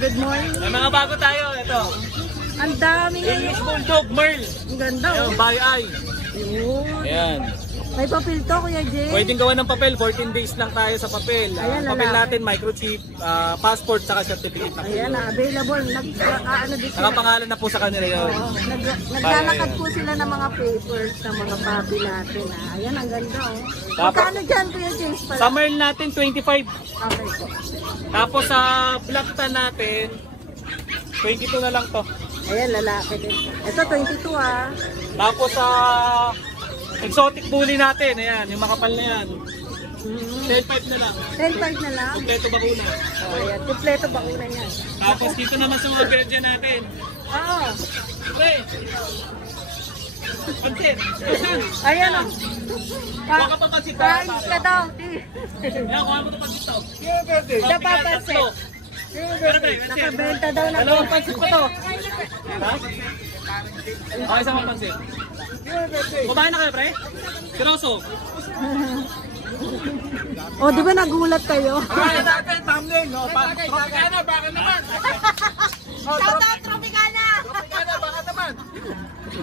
good morning. May mga bago tayo, ito. Ang dami English Bulldog, Merl. Ang ganda, Ayan, oh. by eye. Yun. Ayan. May papel to, Kuya Jay. Pwedeng gawa ng papel, 14 days lang tayo sa papel. Ayan, Ang papel lalaki. natin, microchip, passport, saka certificate na po. Ayan, available. Ano din sila? Nakapangalan na po sa kanila yun. Oo. Naglalakad po sila ng mga papers ng mga papi natin. Ayan, ang ganda, oh. Magkano dyan, Kuya James? Sa Merl natin, 25. Okay po. Tapos sa Black Tan natin, 22 na lang to. Ayan, lalaki din. Ito, 22 ah. Tapos sa exotic bully natin, ayan, yung makapal na yan. 10.5 na lang. 10.5 na lang. Kompleto bakuna. Oh, ayan, kompleto ba una yan? Tapos dito naman sa mga Belgian natin. Oo. Pre! Pansit! Ayan, oh. Kuha ka pa pansit. Kain ka daw. Ayan, kuha mo ito pansit to. Sa papansin. Nakabenta daw na. Dalawang pansit pa to. Ha? Okay, isang pansit. Kumain na kayo, pre? Siroso. Oh, di ba nagulat kayo? Kumain natin, thumbnail, no? Tropicana, baka naman. Shout out, Tropicana! Tropicana, baka naman.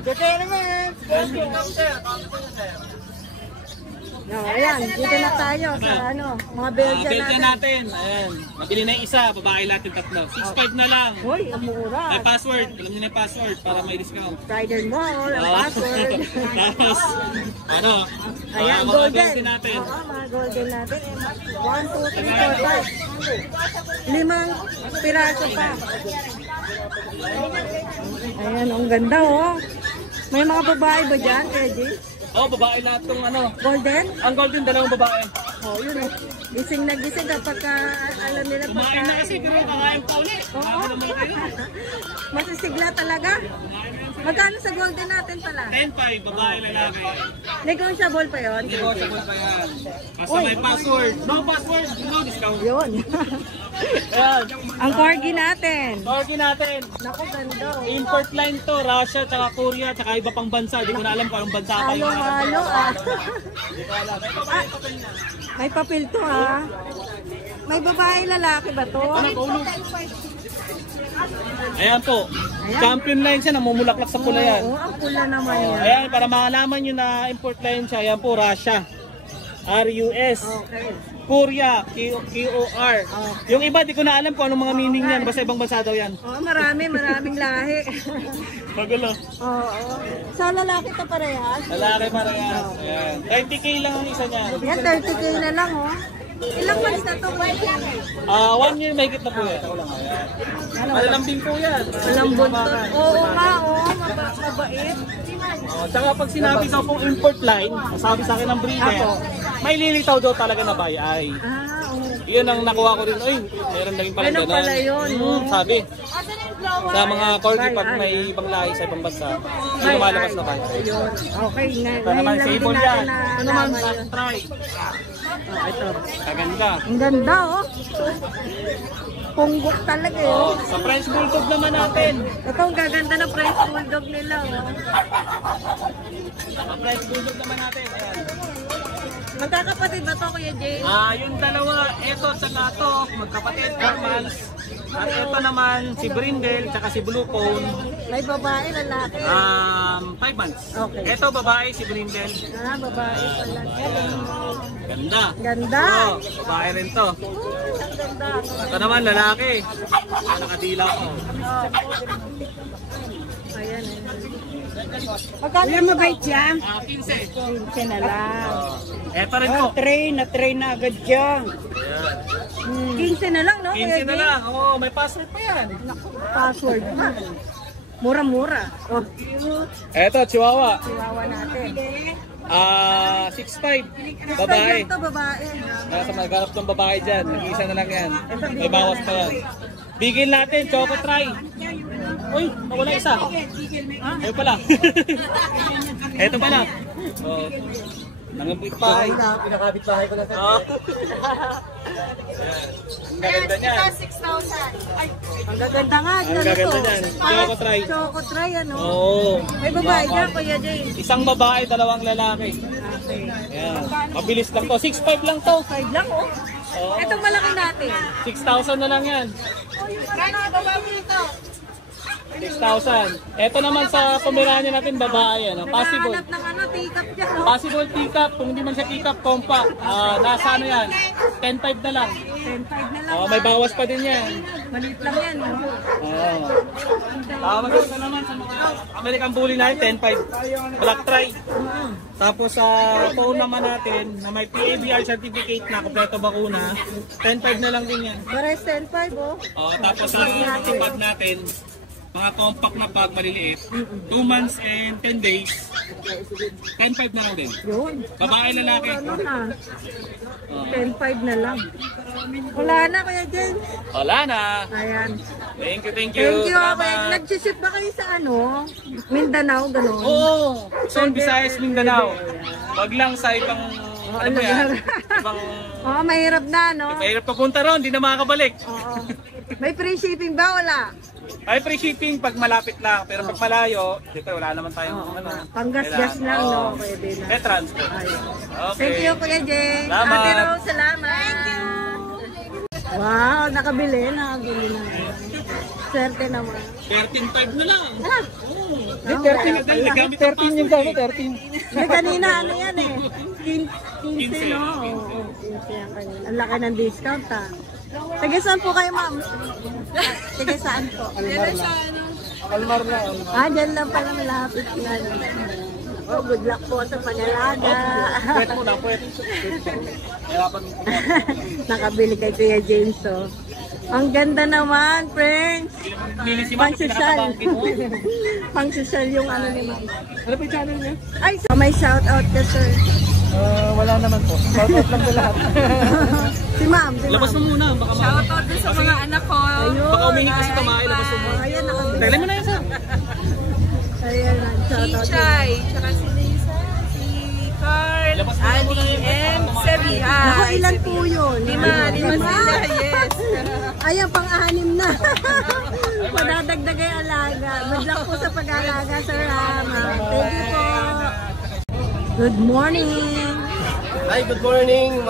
Kaya naman. No, ayan, dito na tayo sa ano, mga Belgian Belgian natin. natin. Ayan. Nabili na yung isa, babae natin tatlo. 6.5 na lang. Hoy, ang mura. May password. Alam niyo na yung password para may discount. Rider Mall, ang password. Tapos, ano? Ayan, mga golden. Belgian natin. Oo, mga golden natin. 1, 2, 3, 4, 5. 5 piraso pa. Ayan, ang ganda oh. May mga babae ba dyan, Eddie? Oh, babae lahat tong ano. Golden? Ang golden, dalawang babae. Oh, yun eh. Gising na gising kapag alam nila Kumain na kasi, pero kakain pa ulit. Oo. Masisigla talaga. Magkano sa golden natin pala? 10.5, babae lalaki. Negotiable pa yun? Negotiable pa yan. Basta may password. No password, no discount. Yun. Ayan. Ang corgi natin. Corgi natin. Naku, ganda. Oh. Import line to, Russia, tsaka Korea, tsaka iba pang bansa. Di ko na alam kung anong bansa pa yung Halo-halo ah. May papel to ah. May babae lalaki ba to? Ayan po. Champion line siya, namumulaklak sa pula yan. Oo, ang pula naman yan. Ayan, para makalaman nyo na import line siya. Ayan po, Russia. RUS. Okay. Korea, KOR. Yung iba, di ko na alam kung anong mga meaning yan. Basta ibang bansa daw yan. Oo, maraming lahi. Magulo. Oo. So, lalaki to parehas? Lalaki para yan. Ayan. 30K lang ang isa niyan. Yan, 30K na lang oh. Ilang months na to? 1 year mahigit na po yan. Malalambing po yan. Walang buntot. Oo nga, oo. Mabait. Tsaka pag sinabi daw pong import line, sabi sa akin ng breeder, may lilitaw daw talaga na by eye. Ah, oo. Yun ang nakuha ko rin. Ay, meron na rin pala Meron pala yun, oh. Sabi. Sa mga corgi pag may ibang lahi sa ibang bansa, hindi lumalabas na by eye. Yun. Okay, Ito naman, lang din sable natin yan. na Ito naman, alaman yun. try. Ito. Kaganda. Ang ganda oh. Punggok talaga eh. Oh, sa French Bulldog naman natin. Ito ang gaganda ng French Bulldog nila oh. Sa French Bulldog naman natin. Ayan. Magkakapatid ba to, Kuya Jay? Yung dalawa, ito at saka ito, magkapatid, 4 months. At ito naman, si Brindle, tsaka si Blue Cone, May babae, lalaki. 5 months. Okay. Ito, babae, si Brindle. Ah, babae pala. Ganda. Ganda. Oh, babae rin to. Ang ganda. Ito naman, lalaki. Nakadila ko. Ayan. Magkano yung mabait yan? 15. 15 na lang. Ito rin po. Na-train na agad dyan. 15 na lang, no? 15 na lang. Oo, may password pa yan. Password pa. Mura-mura. Oh, Ito, Chihuahua. chihuahua natin. 6'5". Babae. Ito, babae. Nasa maghanap ng babae dyan. Nag-isa na lang yan. May bawas pa yan. Bigil natin, Choco Try. Uy, nawala isa. Ayun pala. Ito pala. Oh. Nangabit bahay. Pinakabit bahay ko na sa. Oh. Ang gaganda niya. Ang gaganda nga. Ang gaganda niyan. Choco Try. Choco Try, ano? Oo. May babae dyan, Kuya Jay. Isang babae, dalawang lalaki. Okay. Ayan. Mabilis lang to. 6'5 lang to. 5 lang, oh. Oo. Itong malaki natin. 6,000 na lang yan. 6,000. Ito naman sa Pomeranian natin, babae. Ano? Possible. Naghahanap ng ano, tikap dyan. Oh. Possible teacup. Kung hindi man siya teacup, compact. Nasa ano yan? 10,500 na lang. 10.5 na lang. Oh, may bawas pa din yan. Maliit lang yan. Oh. Oo. Maganda naman sa mga American Bully natin, 10,500. Black Tri. Tapos sa phone naman natin, na may PABR certificate na kompleto bakuna, 10,500 na lang din yan. Pares 10.5 oh. Tapos sa pag natin, mga compact na pag maliliit, 2 months and 10 days, 10,500 na lang din. Yun. Babae, lalaki. Ano na? 10.5 na lang. Wala na Kuya James. Wala na. Ayan. Thank you. Thank you. Okay. Nag-ship ba kayo sa ano? Mindanao, gano'n? Oo. Luzon, Visayas, Mindanao. Wag lang sa ibang, ano ba yan? Ibang, Oo, mahirap na, no? mahirap papunta ron, hindi na makakabalik. Oo. May free shipping ba? Wala. Ay, free shipping pag malapit lang. Pero pag malayo, dito wala naman tayong ano. Panggas-gas lang, Oo. no? Pwede na. May transport. Ayun. Okay. Thank you, Kuya Jay. Salamat. Ate Rose, salamat. Thank you. Wow, nakabili na. Swerte naman. 13.5 na lang. Ah, Hindi, 13 na din. Nagamit ang 13 yung gano'n, 13. hindi, kanina ano yan eh. 15, no? Oo, 15 yan kanina. Ang laki ng discount, ha? Taga saan po kayo, ma'am? Taga saan po? Almar na. Ah, dyan lang pala malapit yan. Oh, good luck po sa pag-alaga. Pwede mo na, pwede. Hirapan mo. Nakabili kay Kuya James, oh. Ang ganda naman, friends. Nilisiman, Pang-social. pinakatabangkin mo. Pang-social yung ano ni ma'am. Ano pa yung channel niya? Ay, may shout out ka, sir. Wala naman po. Shoutout lang sa lahat. Si ma'am, Labas mo muna, baka Shoutout din sa mga anak ko. Ayun. baka umihi kasi tumahay, labas mo muna. Ayan, nakabili. Taglan mo na yun, sir. Ayan, shout Si out. Chay, tsaka si Lisa, si Carl, Labas mo na muna Ali, yun. and Sebi. Naku, ilan po yun? Lima sila, yes. Ayan, pang-anim na. Madadagdag yung alaga. Good luck po sa pag-alaga, sir. Ma'am. Thank you po. Good morning. Hi, good morning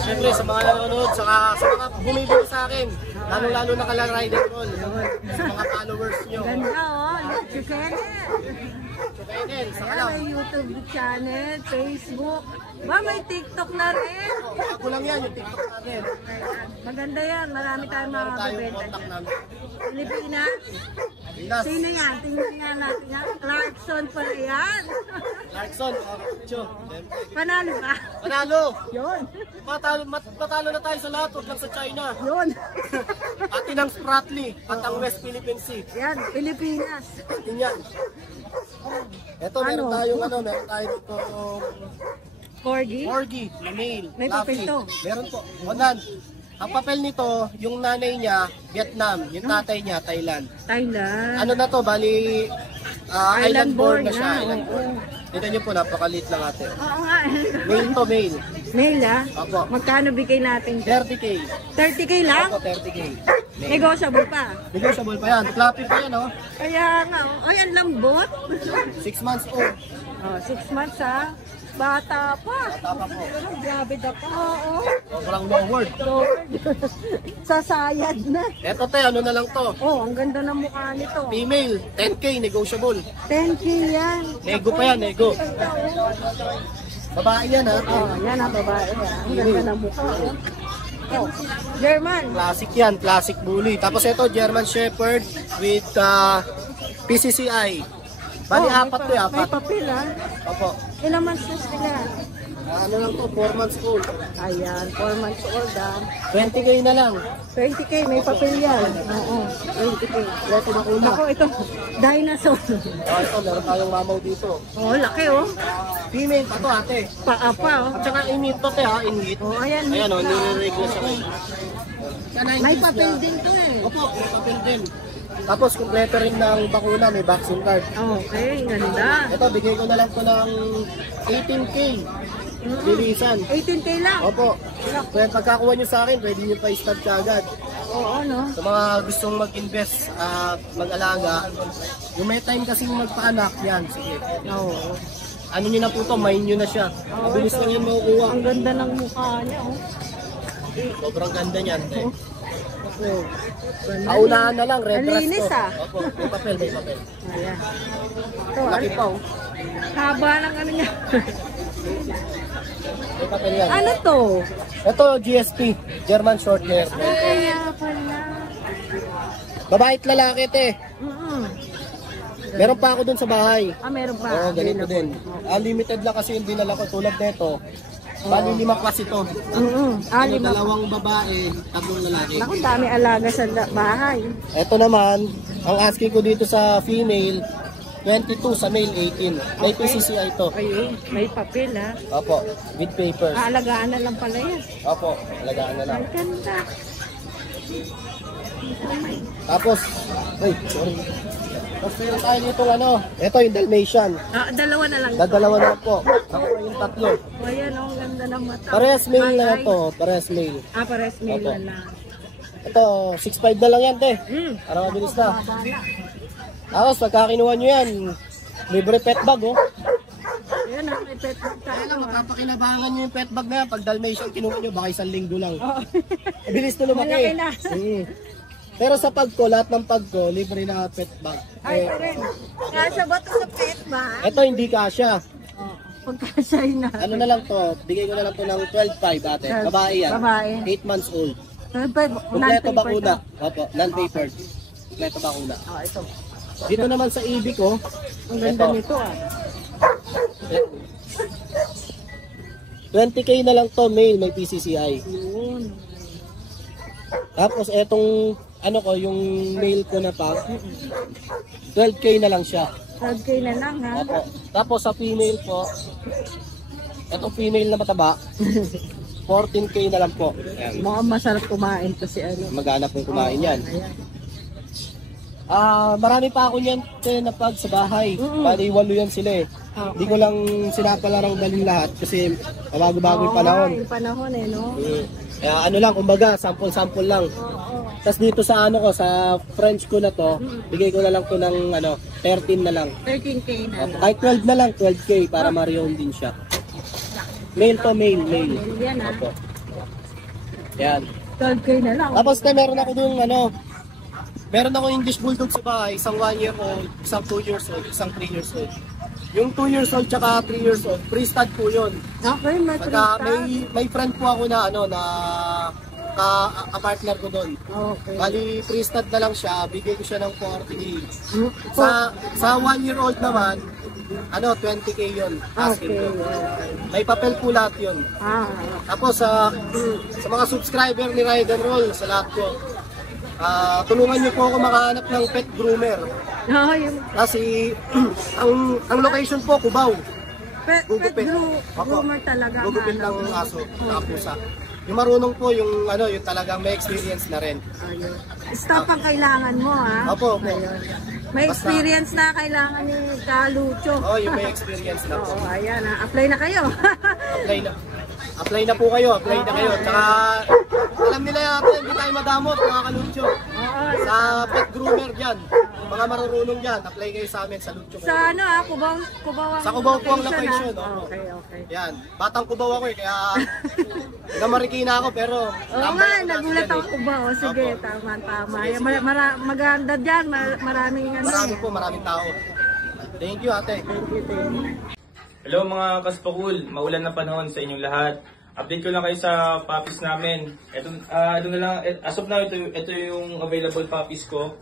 syempre sa mga nanonood, saka sa mga bumibili sa akin, lalo-lalo na kala Rider Roll, sa mga followers nyo. Ganda, oh. Si Kenneth. Kenneth, saka Ayan, lang, may YouTube channel, Facebook. Ba, may TikTok na rin. ako lang yan, yung TikTok natin. Maganda yan. Marami tayong mga Meron tayong mabibenta contact dyan. namin. Pilipinas. Pinas, Sino yan? Tingnan nga natin yan. Clarkson pala yan. Clarkson, Cho, Panalo ka? panalo! Yun. Matalo na tayo sa lahat, huwag lang sa China. Yun. Pati ng Spratly, at ang West Philippine Sea. Yan, Pilipinas. Yun yan. Ito, meron tayong meron tayo dito Corgi. Corgi, na male. May papel Luffy. to. Meron po. Onan. Ang papel nito, yung nanay niya, Vietnam. Yung tatay niya, Thailand. Thailand. Ano na to, bali, island born na siya. na, Island born. Tignan niyo po, napakaliit lang ate. Oo nga. Male to, male. Mail ah. Opo. Magkano bigay natin? 30K. 30K lang? Opo, 30K. Male. Negotiable pa. Negotiable pa yan. Fluffy pa yan, oh. Kaya nga, oh. Ay, ang lambot. 6 months old. Oh, 6 months ha. Bata pa. Tapa po. Grabe ka pa. Oo. Sobrang low word. Sasayad na. Eto te, ano na lang to. Oh, ang ganda ng mukha nito. Female, 10K, negotiable. 10K yan. Nego pa yan, nego. Babae yan, ha. Oh, yan ang babae. Ang ganda ng mukha. Oh, German. Classic yan, classic bully. Tapos ito, German Shepherd with PCCI. Bali, apat to, May apat. papel ha. Opo. Ilang months na sila? Ano lang to, 4 months old. Ayan, 4 months old ah. 20K na lang. 20K, may papel yan. Oo, 20K. Leto na kuna. Ako, ito, dinosaur. Ito, meron tayong mamaw dito. Oh, laki oh. Female pa to, ate. Paa pa oh. At saka init to, te, ha, init. Oh, ayan. Ayan, o, nire-regular siya ngayon. May papel din to eh. Opo, may papel din. Tapos, kumpleto rin ng bakuna, may vaccine card. Okay, ganda. Ito, bigay ko na lang to ng 18K. Lilisan. 18K lang. Opo. Kaya pagkakuha nyo sa akin, pwede nyo pa i-start ka agad. Oo, no? Sa mga gustong mag-invest at mag-alaga, yung may time kasing magpaanak, yan, sige. Oo. Ano nyo na po to, mine nyo na siya. Mabilis lang yan makukuha. Ang ganda ng mukha niya oh. Sobrang ganda niyan. Oh. Kaunahan na lang, red Ang dress linis, to. ah. Opo, may papel, may papel. Ayan. Ito, Laki ano? pa oh. Haba ng ano niya. May papel yan. Ano to? Ito, GSP, German short hair. Kaya pala. Babae at lalaki, te. Mm-mm. Meron pa ako dun sa bahay. Meron pa. Oo, ganito din. Unlimited lang kasi yung dinala ko tulad nito. Bali 5 klase ito. Lima. Dalawang babae, 3 lalaki. Naku, dami alaga sa bahay. Ito naman, ang asking ko dito sa female, 22, sa male 18. May PCCI ito. Ayun, may papel ha. Opo, with papers. Aalagaan na lang pala yan. Opo, alagaan na lang. Ang ganda. Tapos, sorry. Tapos meron tayo dito ito yung Dalmatian. Dalawa na lang. Dadalawa na po. Ako na yung 3. O yan, ang ganda ng mata. Parehas male na Bagay. ito, parehas male. Parehas male Opo. na lang. Ito, 6'5 na lang yan, te. Para mabilis na. Tapos, pagka kinuha nyo yan, libre pet bag, oh. Yan, may pet bag tayo. Kaya magpapakinabangan nyo yung pet bag na yan. Pag Dalmatian kinuha nyo, baka 1 linggo lang. Mabilis na lumaki. Malaki na. Pero sa pag ko, lahat ng pag ko, libre na pet bag. Ay, rin. Kasya ba ito sa pet bag? Ito hindi kasya. Pagkasya na. Ano na lang to, bigay ko na lang to ng 12.5 ate. Babae yan. Babae. 8 months old. Kompleto bakuna. Opo, non-papered. Kompleto bakuna. Ito. Dito naman sa ibig ko, Ang ganda ito. nito 20k na lang to, male, may PCCI. Yun. Tapos etong yung male ko na pa, 12k na lang siya. 12K na lang ha. Opo. Tapos sa female po, etong female na mataba, 14k na lang po. Ayan. Mukhang masarap kumain to si ano. Maghanap ng kumain yan. Ayan. Marami pa ako niyan na pag sa bahay. Bali 8 yan sila eh. Hindi ko lang sinapalarang galing lahat kasi bago-bago yung panahon. Yung panahon no? Kaya ano lang, kumbaga, sample-sample lang. Tapos dito sa sa French ko na to, bigay ko na lang to ng 13 na lang. 13K na lang. Kahit 12 na lang, 12k para ma-reown din siya. Male to male. Yan ha. Opo. Yan. 12K na lang. Tapos meron ako dun meron ako English Bulldog sa bahay, isang 1 year old, isang 2 years old, isang 3 years old. Yung 2 years old tsaka 3 years old, pre-stud po yun. Okay, may Pagka prita. may friend po ako na ka-partner ko doon. Okay. Bali, pre-stud na lang siya, bigay ko siya ng 40k. Sa 1 year old naman, 20k yun. Asking Okay. ko. May papel po lahat yun. Tapos sa mga subscriber ni Ride and Roll, sa lahat ko, tulungan niyo po ako makahanap ng pet groomer. Yung Kasi ang location po, Cubao. pet Gugupit. groomer talaga. Gugupit lang yung aso, saka pusa. Yung marunong po, yung talagang may experience na rin. Ayun. Stop ang kailangan mo ha. Opo, opo. Ayun. May experience na kailangan ni Kalucho. Yung may experience na po. Ayan ha. Apply na kayo. Apply na po kayo, Tsaka alam nila yata, hindi tayo madamot, mga kalucho. Sa pet groomer dyan, mga marurunong dyan, apply kayo sa amin sa Lucho. Sa Cubao ang Sa Cubao po ang ha? location. Opo. Okay. Yan, batang Cubao ako kaya namarikina ako pero Oo nga, nagulat ako Cubao. Sige, Opo. tama. Maganda dyan, maraming maraming tao. Thank you ate. Hello mga kaspakul, maulan na panahon sa inyong lahat. Update ko lang kayo sa puppies namin. Ito na lang, as of now, ito yung available puppies ko.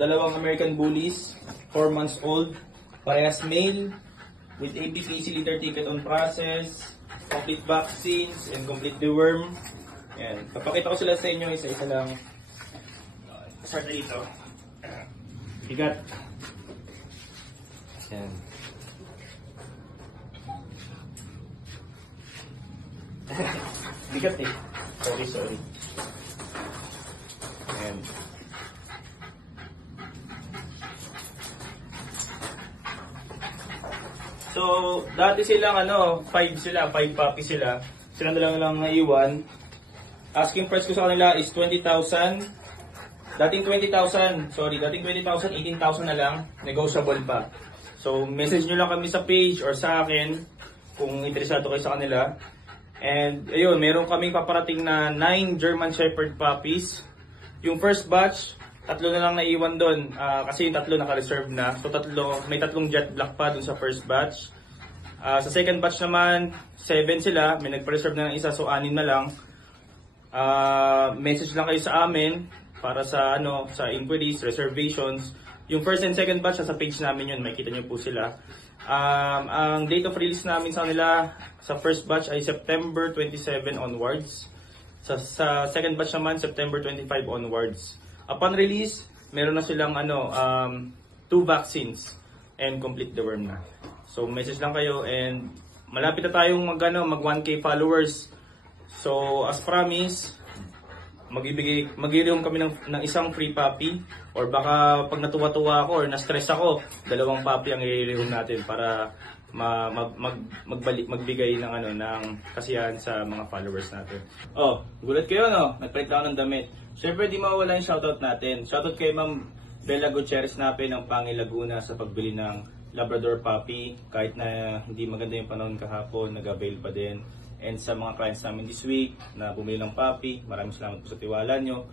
Dalawang American Bullies, 4 months old, parehas male, with APPC litter ticket on process, complete vaccines, and complete deworm. Yan. Papakita ko sila sa inyo, isa-isa lang. Start na dito. Bigat. Yan. Bigat eh. Sorry. Ayan. So, dati silang 5 puppies sila. Sila na lang naiwan. Asking price ko sa kanila is 20,000. Dating 20,000, 18,000 na lang. Negotiable pa. So, message nyo lang kami sa page or sa akin kung interesado kayo sa kanila. And ayun, meron kaming paparating na 9 German Shepherd puppies. Yung first batch, 3 na lang naiwan doon kasi yung 3 naka-reserve na. So may 3 jet black pa doon sa first batch. Sa second batch naman, 7 sila. May nagpa-reserve na ng isa, so 6 na lang. Message lang kayo sa amin para sa sa inquiries, reservations. Yung first and second batch sa page namin yun, makikita niyo po sila. Ang date of release namin sa kanila sa first batch ay September 27 onwards. Sa second batch naman, September 25 onwards. Upon release, meron na silang 2 vaccines and complete deworm na. So message lang kayo, and malapit na tayong mag 1K followers. So as promised, mag-i-room kami ng isang free puppy, or baka pag natuwa-tuwa ako or na-stress ako, 2 puppy ang i-room natin para magbigay ng ng kasiyahan sa mga followers natin. Oh, gulat kayo nagpalit lang ng damit. Syempre di mawawala yung shoutout natin. Shoutout kay Ma'am Bella Gutierrez Nape ng Pangi Laguna sa pagbili ng Labrador puppy. Kahit na hindi maganda yung panahon kahapon, nag-avail pa din. And sa mga clients namin this week na bumili ng puppy, maraming salamat po sa tiwala nyo.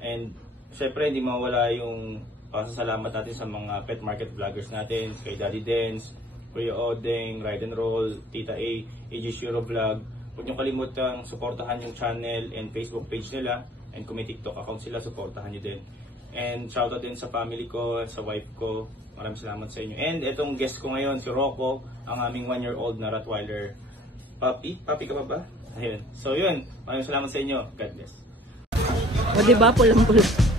And syempre hindi mawawala yung pasasalamat natin sa mga pet market vloggers natin, kay Daddy Dens, Kuya Odeng, Ride and Roll, Tita A, AG Shiro Vlog. Huwag nyo kalimutang suportahan yung channel and Facebook page nila. And kung may TikTok account sila, suportahan nyo din. And shoutout din sa family ko, sa wife ko. Maraming salamat sa inyo. And itong guest ko ngayon, si Rocco, ang aming 1-year-old na Rottweiler puppy. Puppy ka pa ba? Ayun. So yun, maraming salamat sa inyo. God bless. O diba, pulang-pulang.